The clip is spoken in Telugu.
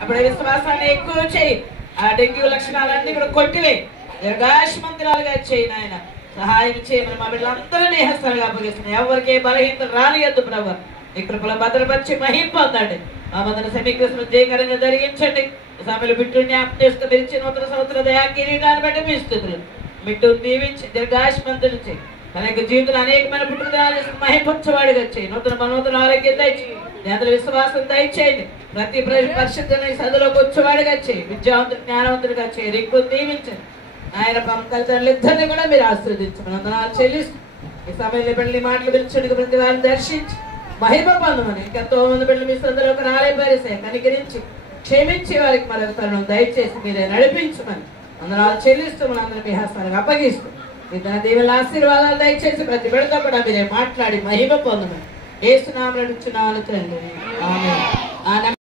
అప్పుడు విశ్వాసాన్ని ఎక్కువ చేయి. ఆ డెంగ్యూ లక్షణాలన్నీ కూడా కొట్టివే దీర్ఘాయుష్మంతురాలుగా చేయి నాయన. సహాయం చేయమని మా బిడ్డలందరూ నీ హస్తాలుగా అప్పగిస్తున్నాయి. ఎవరికి ఏ బలహీనత రానియద్దు ప్రభు. నీ కృపలో భద్రపరిచి మహిమ పొందండి. మా మందన సమీకరణ జయకరంగా జరిగించండి. సమయంలో బిడ్డలు జ్ఞాపకం చేసుకుని తెరిచి నూతన సంవత్సర దయా కిరీటాన్ని బట్టి మీ స్థుతులు మిట్టు దీవించి దీర్ఘాయుష్మంతులు చేయి. తన యొక్క జీవితంలో అనేకమైన పుట్టుకలు మహిమపరచవాడిగా చేయి. నూతన ఆరోగ్యం దయచేయి. నేతల విశ్వాసం దయచేయండి. ప్రతి పరిశుద్ధుని సదులోకి వచ్చేవాడిగా చేయి. విద్యావంతుడు జ్ఞానవంతుడిగా చేయి. రిక్కులు దీవించండి. ఆయన పంకలు ఇద్దరిని కూడా మీరు ఆశీర్వదించమని వందనాలు చెల్లిస్తూ ఈ సమయంలో బిడ్డలు మాటలు పిలిచి ప్రతి వారిని దర్శించి మహిమ పొందమని. ఎంతో మంది బిడ్డలు మీ సందులోకి రాలేపరిసే కనికరించి క్షమించి వారికి మరొక తరుణం దయచేసి మీరే నడిపించమని వందనాలు చెల్లిస్తూ మనందరూ మీ హస్తానికి అప్పగిస్తూ ఇతర దేవుల ఆశీర్వాదాలు దయచేసి ప్రతి బిడ్డతో కూడా మీరే మాట్లాడి మహిమ పొందమని యేసు నామములో అడుగుచున్నాను తండ్రి. ఆమేన్.